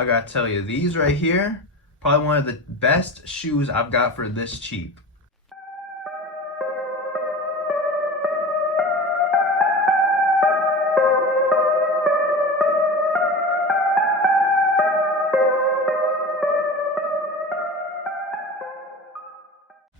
I gotta tell you, these right here, probably one of the best shoes I've got for this cheap.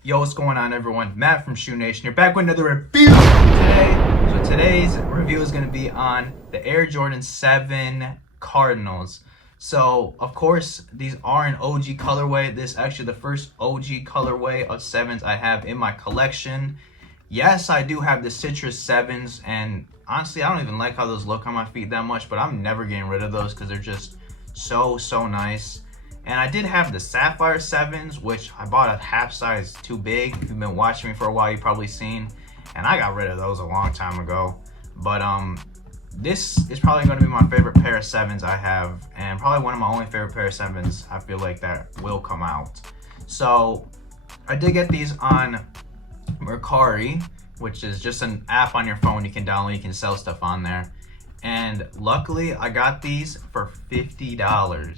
Yo, what's going on, everyone? Matt from Shoe Nation. You're back with another review today. So today's review is going to be on the Air Jordan 7 Cardinals. So, of course, these are an OG colorway. This is actually the first OG colorway of 7s I have in my collection. Yes, I do have the Citrus 7s, and honestly, I don't even like how those look on my feet that much, but I'm never getting rid of those because they're just so nice. And I did have the Sapphire 7s, which I bought a half size too big. If you've been watching me for a while, you've probably seen. And I got rid of those a long time ago. But this is probably going to be my favorite pair of 7s I have. And probably one of my only favorite pair of 7s I feel like that will come out. So I did get these on Mercari, which is just an app on your phone you can download. You can sell stuff on there. And luckily, I got these for $50.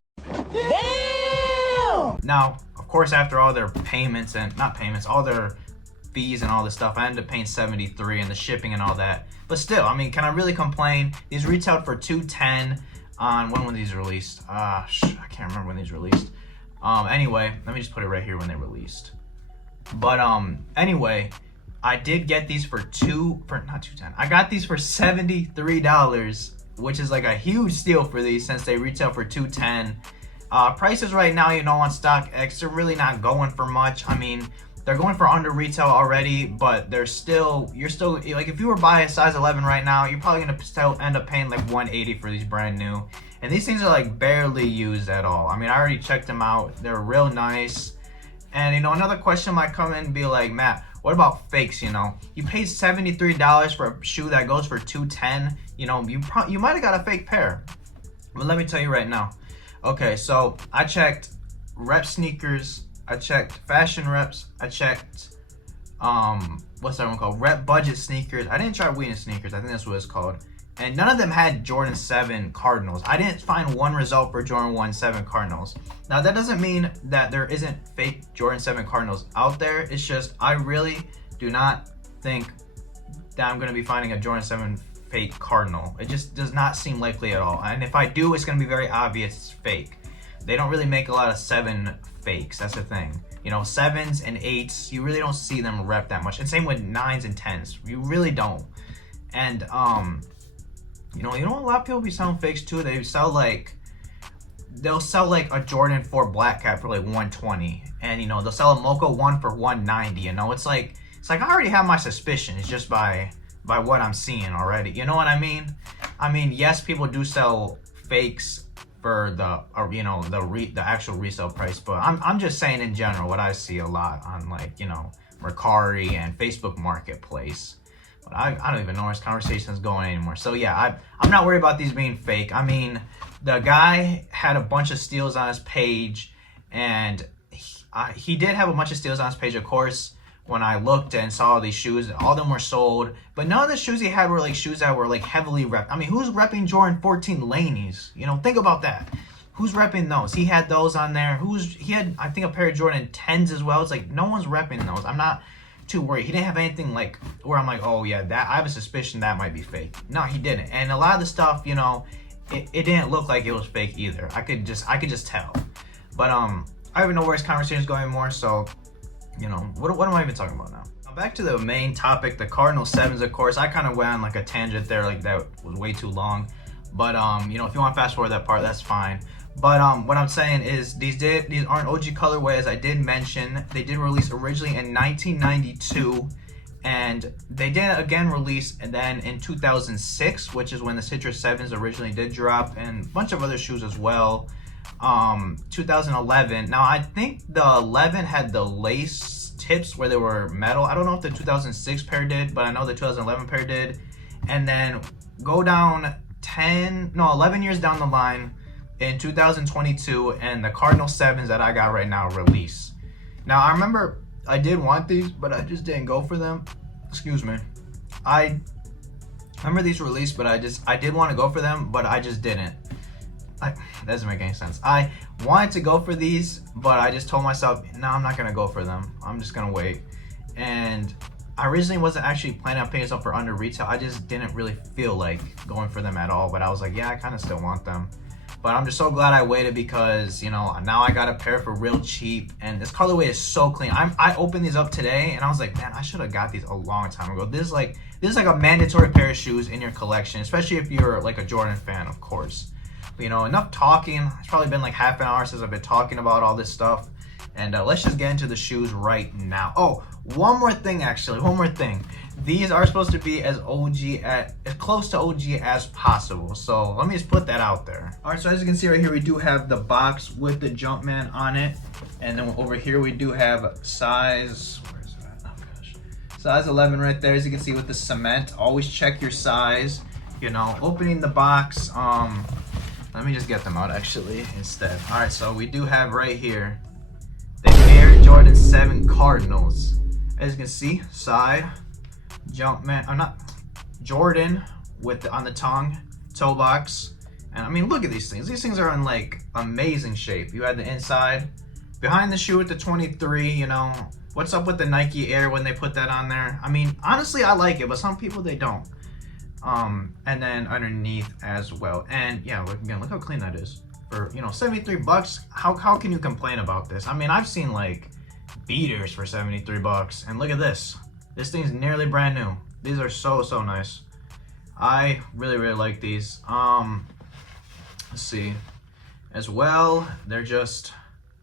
Now, of course, after all their payments and all their fees and all this stuff, I ended up paying $73 and the shipping and all that. But still, I mean, can I really complain? These retailed for $210 on when were these released? I can't remember when these released. Anyway, let me just put it right here when they released. But anyway, I did get these for not $210. I got these for $73, which is like a huge steal for these since they retail for $210. Prices right now, you know, on StockX, they're really not going for much. I mean, they're going for under retail already, but you're still, like, if you were buying a size 11 right now, you're probably gonna still end up paying like $180 for these brand new. And these things are like barely used at all. I mean, I already checked them out. They're real nice. And, you know, another question might come in and be like, Matt, what about fakes? You know, you paid $73 for a shoe that goes for $210. You know, you might have got a fake pair. But let me tell you right now. Okay, so I checked Rep Sneakers, I checked Fashion Reps, I checked, what's that one called? Rep Budget Sneakers. I didn't try Wheaton Sneakers, I think that's what it's called. And none of them had Jordan 7 Cardinals. I didn't find one result for Jordan 1 7 Cardinals. Now, that doesn't mean that there isn't fake Jordan 7 Cardinals out there. It's just, I really do not think that I'm going to be finding a Jordan 7 fake Cardinal. It just does not seem likely at all. And if I do, it's going to be very obvious it's fake. They don't really make a lot of 7 fakes. That's the thing. You know, 7s and 8s, you really don't see them rep that much. And same with 9s and 10s. You really don't. And, you know, a lot of people be selling fakes too. They'll sell like a Jordan 4 Black Cat for like $120. And, you know, they'll sell a Mocha 1 for $190. You know, it's like I already have my suspicions just by what I'm seeing already. You know what I mean? I mean, yes, people do sell fakes for the actual resale price, but I'm just saying in general what I see a lot on, like, you know, Mercari and Facebook Marketplace. But I don't even know where this conversation is going anymore. So yeah, I'm not worried about these being fake. I mean, the guy had a bunch of steals on his page, and he did have a bunch of steals on his page, of course. When I looked and saw these shoes, all of them were sold, but none of the shoes he had were like shoes that were like heavily repped. I mean, who's repping Jordan 14 Laneys? You know, think about that. Who's repping those? He had those on there. He had, I think, a pair of Jordan 10s as well. It's like, no one's repping those. I'm not too worried. He didn't have anything like where I'm like, oh yeah, that I have a suspicion that might be fake. No, he didn't. And a lot of the stuff, you know, it didn't look like it was fake either. I could just tell. But I don't even know where this conversation is going more, so, you know, what am I even talking about now? Back to the main topic, the Cardinal 7s, of course. I kind of went on like a tangent there, like that was way too long. But, you know, if you want to fast forward that part, that's fine. But what I'm saying is these aren't OG colorway, as I did mention. They did release originally in 1992. And they did again release and then in 2006, which is when the Citrus 7s originally did drop, and a bunch of other shoes as well. 2011. Now, I think the 11 had the lace tips where they were metal. I don't know if the 2006 pair did, but I know the 2011 pair did. And then go down 11 years down the line in 2022, and the Cardinal 7s that I got right now release. Now, I remember I did want these, but I just didn't go for them. Excuse me. I remember these released, but I did want to go for them, but I just didn't. that doesn't make any sense. I wanted to go for these, but I just told myself, no, I'm not gonna go for them. I'm just gonna wait. And I originally wasn't actually planning on picking this up for under retail. I just didn't really feel like going for them at all. But I was like, yeah, I kind of still want them. But I'm just so glad I waited because, you know, now I got a pair for real cheap. And this colorway is so clean. I opened these up today and I was like, man, I should have got these a long time ago. This is like a mandatory pair of shoes in your collection, especially if you're like a Jordan fan, of course. But, you know, enough talking. It's probably been like half an hour since I've been talking about all this stuff. And let's just get into the shoes right now. Oh, one more thing. These are supposed to be as close to OG as possible. So let me just put that out there. All right, so as you can see right here, we do have the box with the Jumpman on it. And then over here, we do have size, where is that? Oh gosh. Size 11 right there, as you can see with the cement. Always check your size, you know, opening the box. Let me just get them out actually instead. All right, so we do have right here the Air Jordan 7 Cardinals. As you can see, side, Jumpman, not Jordan with on the tongue, toe box. And I mean, look at these things. These things are in like amazing shape. You had the inside, behind the shoe with the 23, you know. What's up with the Nike Air when they put that on there? I mean, honestly, I like it, but some people, they don't. And then underneath as well. And yeah, again, look how clean that is. For, you know, 73 bucks, how can you complain about this? I mean, I've seen like beaters for 73 bucks, and look at this. This thing's nearly brand new. These are so nice. I really like these. Let's see. As well, they're just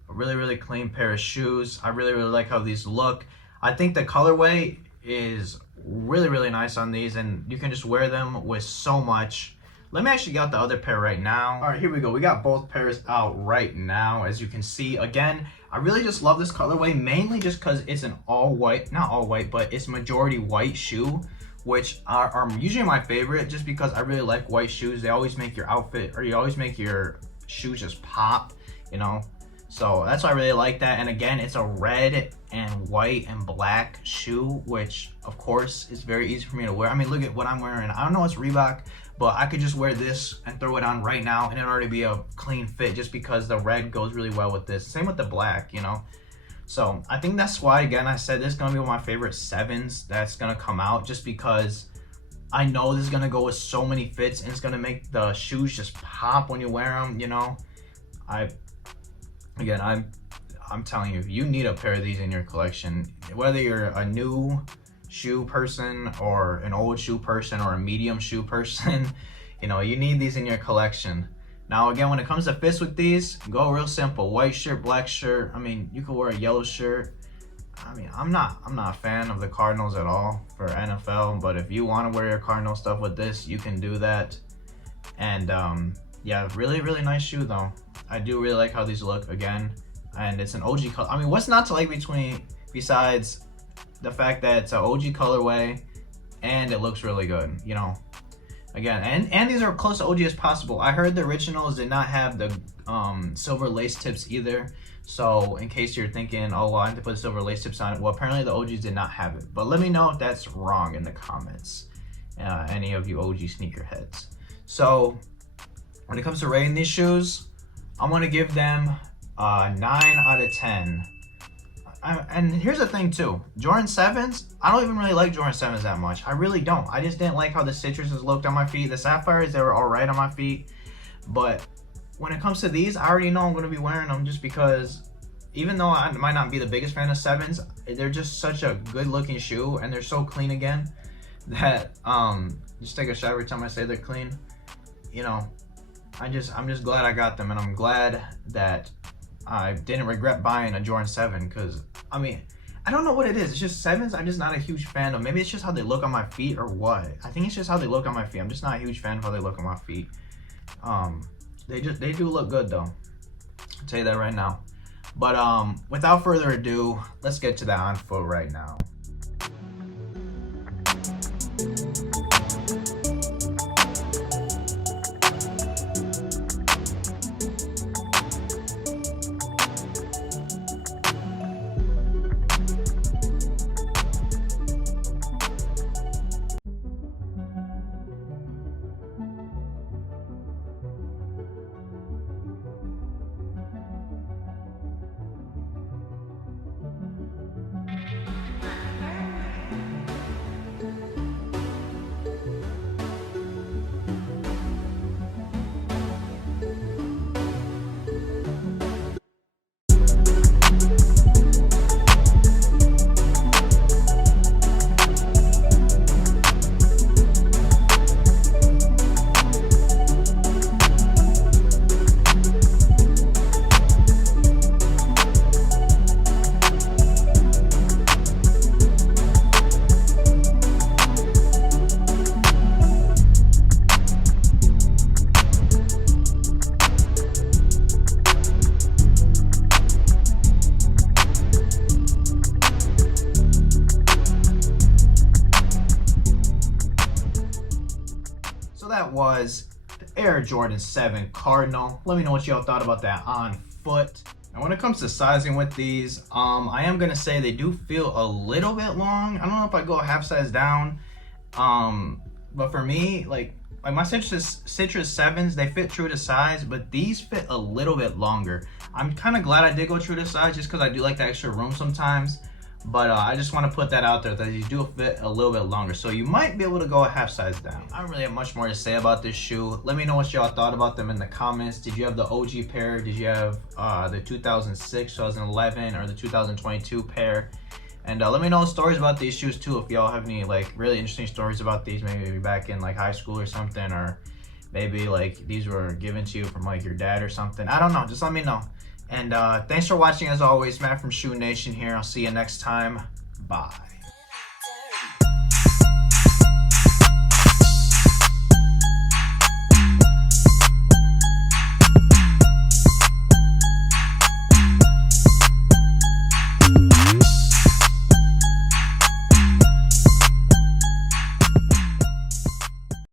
a really clean pair of shoes. I really like how these look. I think the colorway is really nice on these, and you can just wear them with so much. Let me actually get out the other pair right now. All right, here we go. We got both pairs out right now. As you can see, again, I really just love this colorway, mainly just because it's an all white, not all white, but it's majority white shoe, which are usually my favorite just because I really like white shoes. They always make your outfit, or you always make your shoes just pop, you know? So that's why I really like that. And again, it's a red and white and black shoe, which of course is very easy for me to wear. I mean, look at what I'm wearing. I don't know it's Reebok, but I could just wear this and throw it on right now and it'd already be a clean fit just because the red goes really well with this. Same with the black, you know? So I think that's why, again, I said this is gonna be one of my favorite 7s that's gonna come out, just because I know this is gonna go with so many fits and it's gonna make the shoes just pop when you wear them, you know? I'm telling you, you need a pair of these in your collection. Whether you're a new shoe person or an old shoe person or a medium shoe person, you know, you need these in your collection. Now, again, when it comes to fits with these, go real simple. White shirt, black shirt. I mean, you could wear a yellow shirt. I mean, I'm not a fan of the Cardinals at all for NFL, but if you want to wear your Cardinal stuff with this, you can do that. And yeah, really nice shoe though. I do really like how these look again, and it's an OG color. I mean, what's not to like besides the fact that it's an OG colorway and it looks really good, you know? Again, and these are close to OG as possible. I heard the originals did not have the silver lace tips either. So in case you're thinking, oh, well, I have to put silver lace tips on it. Well, apparently the OGs did not have it. But let me know if that's wrong in the comments, any of you OG sneakerheads. So when it comes to rating these shoes, I'm gonna give them a 9 out of 10. And here's the thing too, Jordan 7s, I don't even really like Jordan 7s that much. I really don't. I just didn't like how the citruses looked on my feet. The sapphires, they were all right on my feet. But when it comes to these, I already know I'm going to be wearing them just because even though I might not be the biggest fan of 7s, they're just such a good looking shoe and they're so clean again that just take a shot every time I say they're clean. You know, I'm just glad I got them, and I'm glad that I didn't regret buying a Jordan 7 because, I mean, I don't know what it is. It's just 7s I'm just not a huge fan of. Maybe it's just how they look on my feet or what. I think it's just how they look on my feet. I'm just not a huge fan of how they look on my feet. They do look good though. I'll tell you that right now. But without further ado, let's get to the on foot right now. was the Air Jordan 7 Cardinal. Let me know what y'all thought about that on foot. And when it comes to sizing with these, I am gonna say they do feel a little bit long. I don't know if I go a half size down, but for me, like my Citrus 7s, they fit true to size, but these fit a little bit longer. I'm kind of glad I did go true to size just because I do like the extra room sometimes. But I just want to put that out there that these do fit a little bit longer. So you might be able to go a half size down. I don't really have much more to say about this shoe. Let me know what y'all thought about them in the comments. Did you have the OG pair? Did you have the 2006, 2011, or the 2022 pair? And let me know stories about these shoes too. If y'all have any like really interesting stories about these, maybe back in like high school or something, or maybe like these were given to you from like your dad or something. I don't know. Just let me know. And thanks for watching as always. Matt from Shoe Nation here. I'll see you next time. Bye.